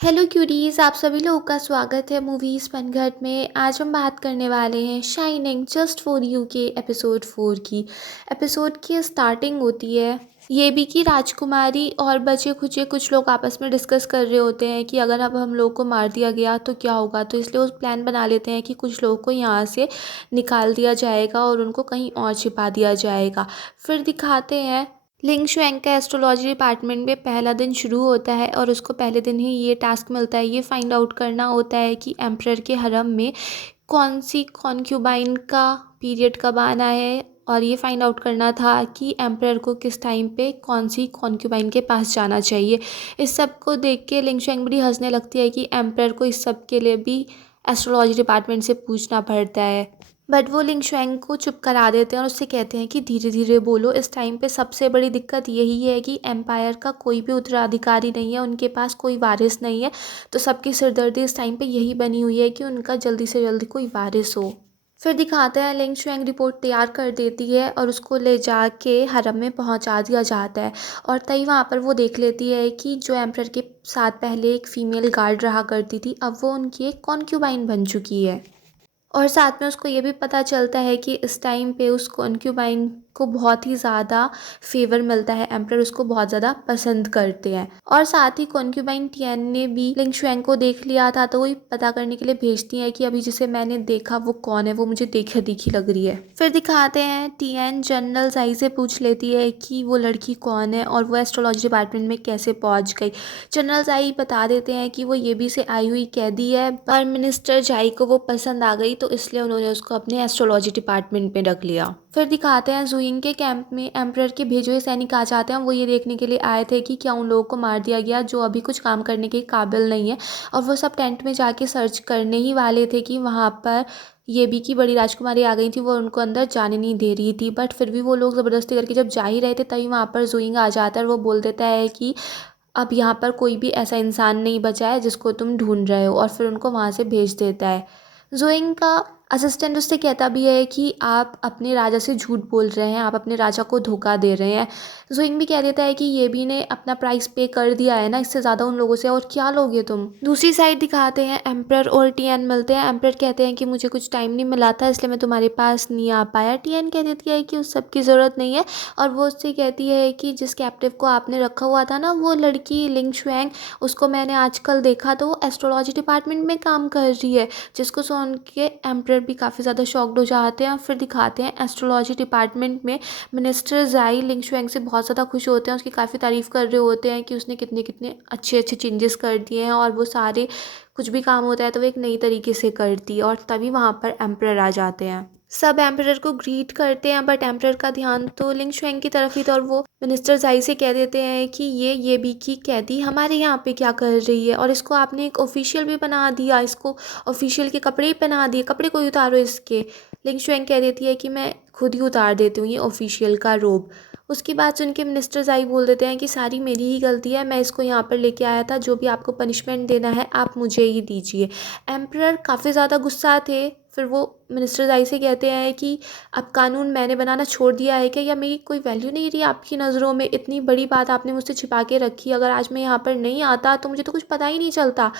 Hello curies, आप सभी लोगों का स्वागत है मूवीज़ पनघट में। आज हम बात करने वाले हैं शाइनिंग जस्ट फॉर यू के एपिसोड 4 की। एपिसोड की स्टार्टिंग होती है ये भी कि राजकुमारी और बचे खुचे कुछ लोग आपस में डिस्कस कर रहे होते हैं कि अगर अब हम लोग को मार दिया गया तो क्या होगा। तो इसलिए वो प्लान बना लेते हैं कि कुछ लोगों को यहाँ से निकाल दिया जाएगा और उनको कहीं और छिपा दिया जाएगा। फिर दिखाते हैं लिंग शुएंग का एस्ट्रोलॉजी डिपार्टमेंट में पहला दिन शुरू होता है और उसको पहले दिन ही ये टास्क मिलता है, ये फाइंड आउट करना होता है कि एम्परर के हरम में कौन सी कॉन्क्यूबाइन का पीरियड कब आना है। और ये फाइंड आउट करना था कि एम्परर को किस टाइम पे कौन सी कॉन्क्यूबाइन के पास जाना चाहिए। इस सब को देख के लिंग शुएंग बड़ी हंसने लगती है कि एम्परर को इस सब के लिए भी एस्ट्रोलॉजी डिपार्टमेंट से पूछना पड़ता है। बट वो लिंग शुएंग को चुप करा देते हैं और उससे कहते हैं कि धीरे धीरे बोलो। इस टाइम पे सबसे बड़ी दिक्कत यही है कि एम्पायर का कोई भी उत्तराधिकारी नहीं है, उनके पास कोई वारिस नहीं है। तो सबकी सिरदर्दी इस टाइम पे यही बनी हुई है कि उनका जल्दी से जल्दी कोई वारिस हो। फिर दिखाते हैं लिंग शुएंग रिपोर्ट तैयार कर देती है और उसको ले जाके हरम में पहुंचा दिया जाता है। और तभी वहाँ पर वो देख लेती है कि जो एम्परर के साथ पहले एक फीमेल गार्ड रहा करती थी, अब वो उनकी एक कॉन्क्यूबाइन बन चुकी है। और साथ में उसको ये भी पता चलता है कि इस टाइम पे उस कॉन्क्यूबाइन को बहुत ही ज़्यादा फेवर मिलता है, एम्परर उसको बहुत ज़्यादा पसंद करते हैं। और साथ ही कॉन्क्यूबाइन टियन ने भी लिंग शुएंग को देख लिया था, तो वही पता करने के लिए भेजती है कि अभी जिसे मैंने देखा वो कौन है, वो मुझे देखा दिखी लग रही है। फिर दिखाते हैं टियन जनरल जाई से पूछ लेती है कि वो लड़की कौन है और वो एस्ट्रोलॉजी डिपार्टमेंट में कैसे पहुंच गई। जनरल जाई बता देते हैं कि वो ये भी से आई हुई कैदी है, पर मिनिस्टर जाई को वो पसंद आ गई तो इसलिए उन्होंने उसको अपने एस्ट्रोलॉजी डिपार्टमेंट में रख लिया। फिर दिखाते हैं जुइंग के कैंप में एम्परर के भेजे हुए सैनिक आ जाते हैं। वो ये देखने के लिए आए थे कि क्या उन लोगों को मार दिया गया जो अभी कुछ काम करने के काबिल नहीं है। और वो सब टेंट में जाके सर्च करने ही वाले थे कि वहाँ पर ये भी की बड़ी राजकुमारी आ गई थी, वो उनको अंदर जाने नहीं दे रही थी। बट फिर भी वो लोग ज़बरदस्ती करके जब जा ही रहे थे तभी वहाँ पर जुइंग आ जाता है और वो बोल देता है कि अब यहाँ पर कोई भी ऐसा इंसान नहीं बचा है जिसको तुम ढूंढ रहे हो, और फिर उनको वहाँ से भेज देता है। जोइंग का असिस्टेंट उससे कहता भी है कि आप अपने राजा से झूठ बोल रहे हैं, आप अपने राजा को धोखा दे रहे हैं। जोइंग भी कह देता है कि ये भी ने अपना प्राइस पे कर दिया है ना, इससे ज़्यादा उन लोगों से और क्या लोगे तुम। दूसरी साइड दिखाते हैं एम्परर और टियन मिलते हैं। एम्परर कहते हैं कि मुझे कुछ टाइम नहीं मिला था इसलिए मैं तुम्हारे पास नहीं आ पाया। टियन कह देती है कि उस सब की ज़रूरत नहीं है और वो उससे कहती है कि जिस कैप्टिव को आपने रखा हुआ था ना, वो लड़की लिंग शुएंग, उसको मैंने आजकल देखा तो वो एस्ट्रोलॉजी डिपार्टमेंट में काम कर रही है। जिसको सुन के एम्परर भी काफ़ी ज़्यादा शॉक्ड हो जाते हैं। फिर दिखाते हैं एस्ट्रोलॉजी डिपार्टमेंट में मिनिस्टर जाई लिंग शुएंग से बहुत ज़्यादा खुश होते हैं, उसकी काफ़ी तारीफ़ कर रहे होते हैं कि उसने कितने कितने अच्छे अच्छे चेंजेस कर दिए हैं और वो सारे कुछ भी काम होता है तो वो एक नई तरीके से करती है। और तभी वहाँ पर एम्परर आ जाते हैं। सब एम्परर को ग्रीट करते हैं बट एम्परर का ध्यान तो लिंग शुएंग की तरफ ही था और वो मिनिस्टर जाई से कह देते हैं कि ये भी की कैदी हमारे यहाँ पे क्या कर रही है और इसको आपने एक ऑफिशियल भी बना दिया, इसको ऑफिशियल के कपड़े ही पहना दिए, कपड़े कोई उतारो इसके। लिंग शुएंग कह देती है कि मैं खुद ही उतार देती हूँ ये ऑफिशियल का रोब। उसकी बात सुन के मिनिस्टर जाई बोल देते हैं कि सारी मेरी ही गलती है, मैं इसको यहाँ पर लेके आया था, जो भी आपको पनिशमेंट देना है आप मुझे ही दीजिए। एम्परर काफ़ी ज़्यादा गुस्सा थे। फिर वो मिनिस्टर जाई से कहते हैं कि अब कानून मैंने बनाना छोड़ दिया है क्या, या मेरी कोई वैल्यू नहीं रही आपकी नज़रों में? इतनी बड़ी बात आपने मुझसे छिपा के रखी, अगर आज मैं यहाँ पर नहीं आता तो मुझे तो कुछ पता ही नहीं चलता।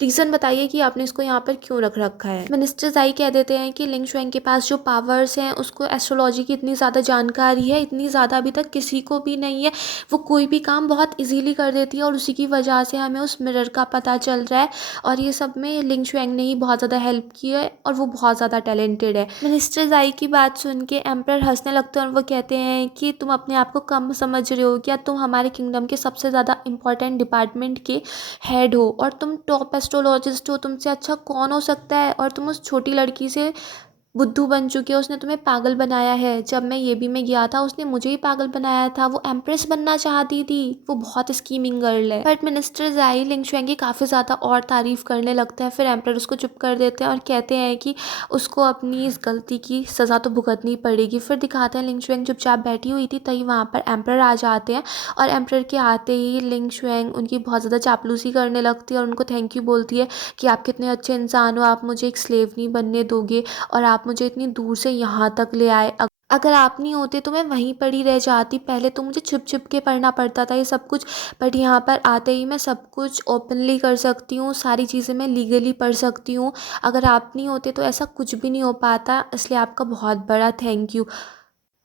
रीज़न बताइए कि आपने इसको यहाँ पर क्यों रख रखा है। मिनिस्टर जाई कह देते हैं कि लिंग शुएंग के पास जो पावर्स हैं उसको एस्ट्रोलॉजी की इतनी ज़्यादा जानकारी है, इतनी ज़्यादा अभी तक किसी को भी नहीं है। वो कोई भी काम बहुत इजीली कर देती है और उसी की वजह से हमें उस मिरर का पता चल रहा है। और ये सब में लिंग शुएंग ने ही बहुत ज़्यादा हेल्प की है और वो बहुत ज़्यादा टैलेंटेड है। मिनिस्टर जाई की बात सुन के एम्परर हंसने लगते हैं और वो कहते हैं कि तुम अपने आप को कम समझ रहे हो क्या, तुम हमारे किंगडम के सबसे ज़्यादा इंपॉर्टेंट डिपार्टमेंट के हेड हो और तुम टॉप एस्ट्रोलॉजिस्ट हो, तुमसे अच्छा कौन हो सकता है। और तुम उस छोटी लड़की से बुद्धू बन चुके हो, उसने तुम्हें पागल बनाया है। जब मैं ये भी में गया था उसने मुझे ही पागल बनाया था, वो एम्प्रेस बनना चाहती थी, वो बहुत स्कीमिंग गर्ल है। बट मिनिस्टर जाई लिंग शुएंग की काफ़ी ज़्यादा और तारीफ करने लगता है। फिर एम्पर उसको चुप कर देते हैं और कहते हैं कि उसको अपनी इस गलती की सज़ा तो भुगतनी पड़ेगी। फिर दिखाते हैं लिंग शुएंग चुपचाप बैठी हुई थी, तभी वहाँ पर एम्पर आ जाते हैं और एम्पर के आते ही लिंग शुएंग उनकी बहुत ज़्यादा चापलूसी करने लगती है और उनको थैंक यू बोलती है कि आप कितने अच्छे इंसान हो, आप मुझे एक स्लेव नहीं बनने दोगे और आप मुझे इतनी दूर से यहाँ तक ले आए। अगर आप नहीं होते तो मैं वहीं पड़ी रह जाती। पहले तो मुझे छुप-छुप के पढ़ना पड़ता था ये सब कुछ, बट यहाँ पर आते ही मैं सब कुछ ओपनली कर सकती हूँ, सारी चीज़ें मैं लीगली पढ़ सकती हूँ। अगर आप नहीं होते तो ऐसा कुछ भी नहीं हो पाता, इसलिए आपका बहुत बड़ा थैंक यू।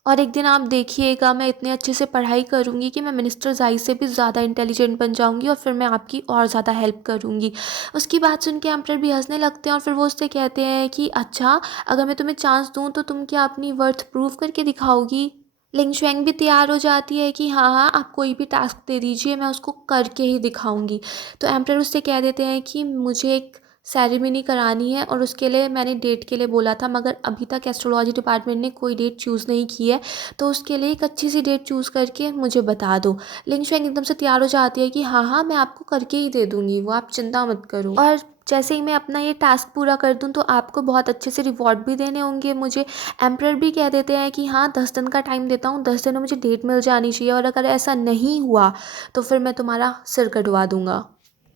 और एक दिन आप देखिएगा मैं इतने अच्छे से पढ़ाई करूँगी कि मैं मिनिस्टर ज़ाई से भी ज़्यादा इंटेलिजेंट बन जाऊँगी और फिर मैं आपकी और ज़्यादा हेल्प करूँगी। उसकी बात सुन के एम्परर भी हँसने लगते हैं और फिर वो उससे कहते हैं कि अच्छा, अगर मैं तुम्हें चांस दूँ तो तुम क्या अपनी वर्थ प्रूव करके दिखाओगी? लिंग शुएंग भी तैयार हो जाती है कि हाँ, हाँ, आप कोई भी टास्क दे दीजिए, मैं उसको करके ही दिखाऊँगी। तो एम्परर उससे कह देते हैं कि मुझे एक सेरेमनी करानी है और उसके लिए मैंने डेट के लिए बोला था, मगर अभी तक एस्ट्रोलॉजी डिपार्टमेंट ने कोई डेट चूज़ नहीं की है, तो उसके लिए एक अच्छी सी डेट चूज़ करके मुझे बता दो। लिंग शुएंग एकदम से तैयार हो जाती है कि हाँ, हाँ, मैं आपको करके ही दे दूँगी वो, आप चिंता मत करो। और जैसे ही मैं अपना ये टास्क पूरा कर दूँ तो आपको बहुत अच्छे से रिवॉर्ड भी देने होंगे मुझे। एम्परर भी कह देते हैं कि हाँ, 10 दिन का टाइम देता हूँ, 10 दिन में मुझे डेट मिल जानी चाहिए और अगर ऐसा नहीं हुआ तो फिर मैं तुम्हारा सिर कटवा दूँगा।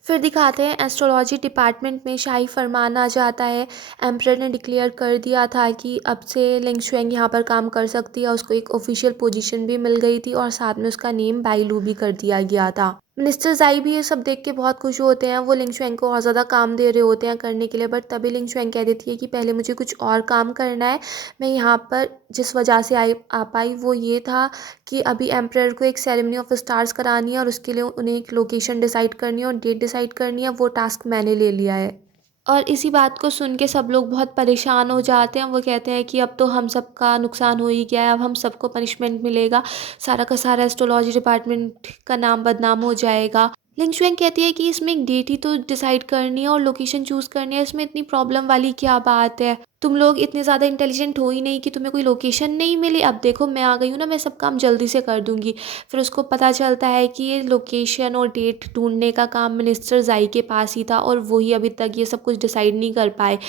फिर दिखाते हैं एस्ट्रोलॉजी डिपार्टमेंट में शाही फरमान आ जाता है। एम्परर ने डिक्लेयर कर दिया था कि अब से लिंग शुएंग यहाँ पर काम कर सकती है। उसको एक ऑफिशियल पोजीशन भी मिल गई थी और साथ में उसका नेम बाइलू भी कर दिया गया था। मिनिस्टर ज़ाई भी ये सब देख के बहुत खुश होते हैं। वो लिंग शुएंग को और ज़्यादा काम दे रहे होते हैं करने के लिए, बट तभी लिंग शुएंग कह देती है कि पहले मुझे कुछ और काम करना है। मैं यहाँ पर जिस वजह से आई आ पाई वो ये था कि अभी एम्परर को एक सेरेमनी ऑफ स्टार्स करानी है और उसके लिए उन्हें एक लोकेशन डिसाइड करनी है और डेट डिसाइड करनी है। वो टास्क मैंने ले लिया है। और इसी बात को सुन के सब लोग बहुत परेशान हो जाते हैं। वो कहते हैं कि अब तो हम सबका नुकसान हो ही गया है, अब हम सबको पनिशमेंट मिलेगा, सारा का सारा एस्ट्रोलॉजी डिपार्टमेंट का नाम बदनाम हो जाएगा। लिंग शुएंग कहती है कि इसमें एक डेट ही तो डिसाइड करनी है और लोकेशन चूज़ करनी है, इसमें इतनी प्रॉब्लम वाली क्या बात है? तुम लोग इतने ज़्यादा इंटेलिजेंट हो ही नहीं कि तुम्हें कोई लोकेशन नहीं मिली। अब देखो मैं आ गई हूँ ना, मैं सब काम जल्दी से कर दूँगी। फिर उसको पता चलता है कि ये लोकेशन और डेट ढूँढने का काम मिनिस्टर ज़ाई के पास ही था और वो ही अभी तक ये सब कुछ डिसाइड नहीं कर पाए।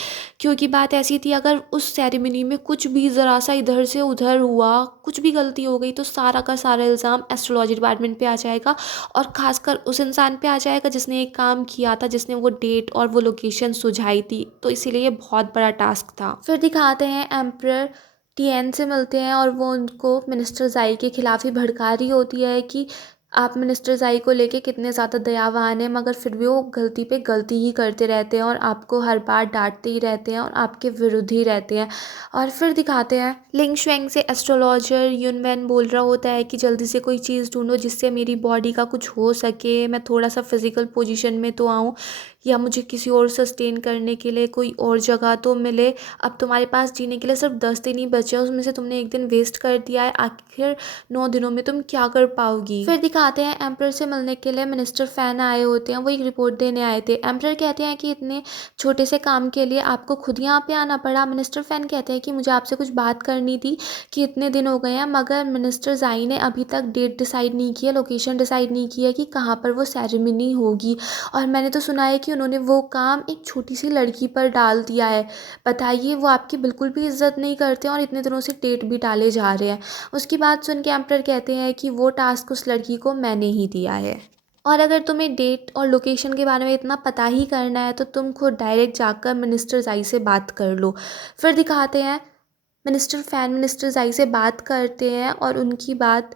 क्योंकि बात ऐसी थी, अगर उस सेरेमनी में कुछ भी ज़रा-सा इधर से उधर हुआ, कुछ भी गलती हो गई तो सारा का सारा इल्ज़ाम एस्ट्रोलॉजी डिपार्टमेंट पे आ जाएगा और ख़ासकर उस इंसान पे आ जाएगा जिसने ये काम किया था, जिसने वो डेट और वो लोकेशन सुझाई थी। तो इसीलिए ये बहुत बड़ा टास्क था। फिर दिखाते हैं एम्परर टिएन से मिलते हैं और वो उनको मिनिस्टर ज़ाई के खिलाफ ही भड़का रही होती है कि आप मिनिस्टर ज़ाई को लेके कितने ज़्यादा दयावान हैं, मगर फिर भी वो गलती पे गलती ही करते रहते हैं और आपको हर बार डांटते ही रहते हैं और आपके विरुद्ध ही रहते हैं। और फिर दिखाते हैं लिंग शुएंग से एस्ट्रोलॉजर युनवेन बोल रहा होता है कि जल्दी से कोई चीज़ ढूंढो जिससे मेरी बॉडी का कुछ हो सके, मैं थोड़ा सा फिजिकल पोजीशन में तो आऊँ या मुझे किसी और सस्टेन करने के लिए कोई और जगह तो मिले। अब तुम्हारे पास जीने के लिए सिर्फ 10 दिन ही बचे हैं, उसमें से तुमने एक दिन वेस्ट कर दिया है, आखिर 9 दिनों में तुम क्या कर पाओगी? फिर दिखाते हैं एम्परर से मिलने के लिए मिनिस्टर फैन आए होते हैं। वो एक रिपोर्ट देने आए थे। एम्परर कहते हैं कि इतने छोटे से काम के लिए आपको खुद यहाँ पे आना पड़ा। मिनिस्टर फैन कहते हैं कि मुझे आपसे कुछ बात करनी थी कि इतने दिन हो गए हैं मगर मिनिस्टर ज़ाई ने अभी तक डेट डिसाइड नहीं की है, लोकेशन डिसाइड नहीं की है कि कहाँ पर वो सेरेमनी होगी और मैंने तो सुना है कि उन्होंने वो काम एक छोटी सी लड़की पर डाल दिया है। बताइए, वो आपकी बिल्कुल भी इज्जत नहीं करते और इतने दिनों से डेट भी डाले जा रहे हैं। उसकी बात सुन के एम्परर कहते हैं कि वो टास्क उस लड़की को मैंने ही दिया है और अगर तुम्हें डेट और लोकेशन के बारे में इतना पता ही करना है तो तुम खुद डायरेक्ट जाकर मिनिस्टर ज़ाई से बात कर लो। फिर दिखाते हैं मिनिस्टर फैन मिनिस्टर ज़ाई से बात करते हैं और उनकी बात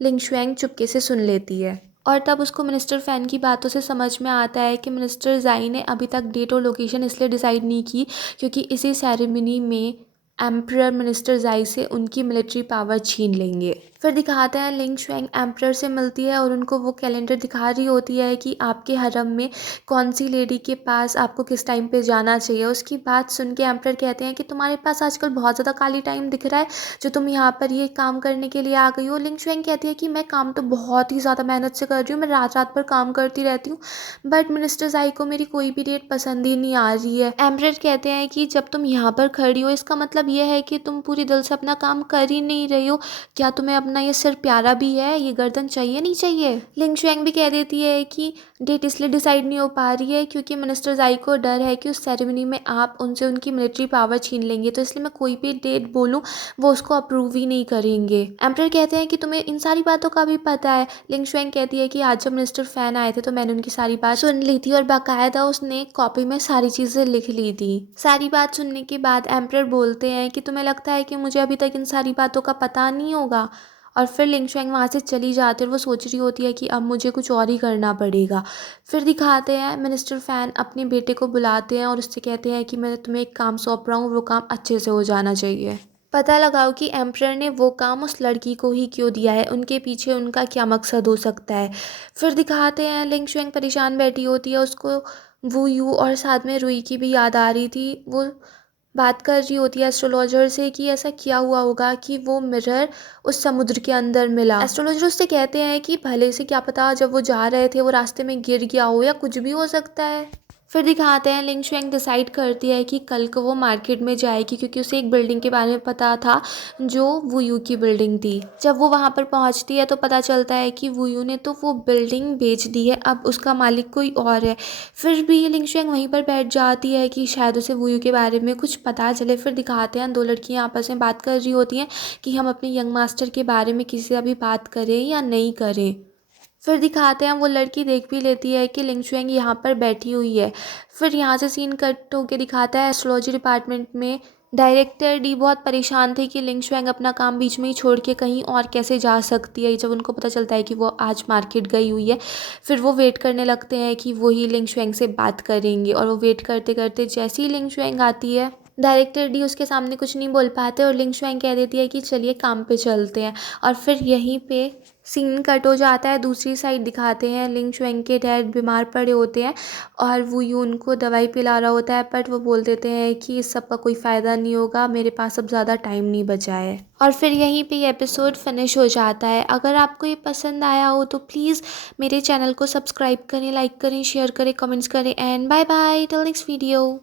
लिंग शुएंग चुपके से सुन लेती है और तब उसको मिनिस्टर फैन की बातों से समझ में आता है कि मिनिस्टर ज़ाई ने अभी तक डेट और लोकेशन इसलिए डिसाइड नहीं की क्योंकि इसी सेरेमनी में एम्परर मिनिस्टर ज़ाई से उनकी मिलिट्री पावर छीन लेंगे। फिर दिखाते हैं लिंग शुएंग एम्परर से मिलती है और उनको वो कैलेंडर दिखा रही होती है कि आपके हरम में कौन सी लेडी के पास आपको किस टाइम पे जाना चाहिए। उसकी बात सुन के एम्परर कहते हैं कि तुम्हारे पास आजकल बहुत ज़्यादा खाली टाइम दिख रहा है जो तुम यहाँ पर ये काम करने के लिए आ गई हो। लिंग शुएंग कहती है कि मैं काम तो बहुत ही ज़्यादा मेहनत से कर रही हूँ, मैं रात रात भर काम करती रहती हूँ, बट मिनिस्टर ज़ाई को मेरी कोई भी डेट पसंद ही नहीं आ रही है। एम्परर कहते हैं कि जब तुम यहाँ पर खड़ी हो इसका मतलब ये है कि तुम पूरी दिल से अपना काम कर ही नहीं रही हो। क्या तुम्हें अपना ये सिर प्यारा भी है, ये गर्दन चाहिए नहीं चाहिए? लिंग शुएंग भी कह देती है कि डेट इसलिए डिसाइड नहीं हो पा रही है क्योंकि मिनिस्टर ज़ाई को डर है कि उस सेरेमनी में आप उनसे उनकी मिलिट्री पावर छीन लेंगे, तो इसलिए मैं कोई भी डेट बोलूँ वो उसको अप्रूव ही नहीं करेंगे। एम्परर कहते हैं कि तुम्हें इन सारी बातों का भी पता है। लिंग शुएंग कहती है कि आज जब मिनिस्टर फैन आए थे तो मैंने उनकी सारी बात सुन ली थी और बाकायदा उसने कॉपी में सारी चीज़ें लिख ली थी। सारी बात सुनने के बाद एम्परर बोलते हैं कि तुम्हें लगता है कि मुझे अभी तक इन सारी बातों का पता नहीं होगा। और फिर लिंग शुएंग वहाँ से चली जाती है और वो सोच रही होती है कि अब मुझे कुछ और ही करना पड़ेगा। फिर दिखाते हैं मिनिस्टर फैन अपने बेटे को बुलाते हैं और उससे कहते हैं कि मैं तुम्हें एक काम सौंप रहा हूँ, वो काम अच्छे से हो जाना चाहिए। पता लगाओ कि एम्परर ने वो काम उस लड़की को ही क्यों दिया है, उनके पीछे उनका क्या मकसद हो सकता है। फिर दिखाते हैं लिंग शुएंग परेशान बैठी होती है, उसको वू यू और साथ में रुई की भी याद आ रही थी। वो बात कर रही होती है एस्ट्रोलॉजर से कि ऐसा क्या हुआ होगा कि वो मिरर उस समुद्र के अंदर मिला। एस्ट्रोलॉजर उससे कहते हैं कि भले से क्या पता जब वो जा रहे थे वो रास्ते में गिर गया हो या कुछ भी हो सकता है। फिर दिखाते हैं लिंग शुएंग डिसाइड करती है कि कल को वो मार्केट में जाएगी क्योंकि उसे एक बिल्डिंग के बारे में पता था जो वुयू की बिल्डिंग थी। जब वो वहाँ पर पहुँचती है तो पता चलता है कि वुयू ने तो वो बिल्डिंग बेच दी है, अब उसका मालिक कोई और है। फिर भी लिंग शुएंग वहीं पर बैठ जाती है कि शायद उसे वुयू के बारे में कुछ पता चले। फिर दिखाते हैं 2 लड़कियाँ आपस में बात कर रही होती हैं कि हम अपने यंग मास्टर के बारे में किसी से अभी बात करें या नहीं करें। फिर दिखाते हैं वो लड़की देख भी लेती है कि लिंग शुएंग यहाँ पर बैठी हुई है। फिर यहाँ से सीन कट होके दिखाता है एस्ट्रोलॉजी डिपार्टमेंट में डायरेक्टर डी बहुत परेशान थे कि लिंग शुएंग अपना काम बीच में ही छोड़ के कहीं और कैसे जा सकती है। जब उनको पता चलता है कि वो आज मार्केट गई हुई है, फिर वो वेट करने लगते हैं कि वो ही लिंग शुएंग से बात करेंगे। और वो वेट करते करते जैसे ही लिंग शुएंग आती है, डायरेक्टर डी उसके सामने कुछ नहीं बोल पाते और लिंग शुएंग कह देती है कि चलिए काम पे चलते हैं। और फिर यहीं पे सीन कट हो जाता है। दूसरी साइड दिखाते हैं लिंग शुएंग के डैड बीमार पड़े होते हैं और वो यूं उनको दवाई पिला रहा होता है, बट वो बोल देते हैं कि इस सब का कोई फ़ायदा नहीं होगा, मेरे पास अब ज़्यादा टाइम नहीं बचा है। और फिर यहीं पे ये एपिसोड फिनिश हो जाता है। अगर आपको ये पसंद आया हो तो प्लीज़ मेरे चैनल को सब्सक्राइब करें, लाइक करें, शेयर करें, कमेंट्स करें and bye bye till next video.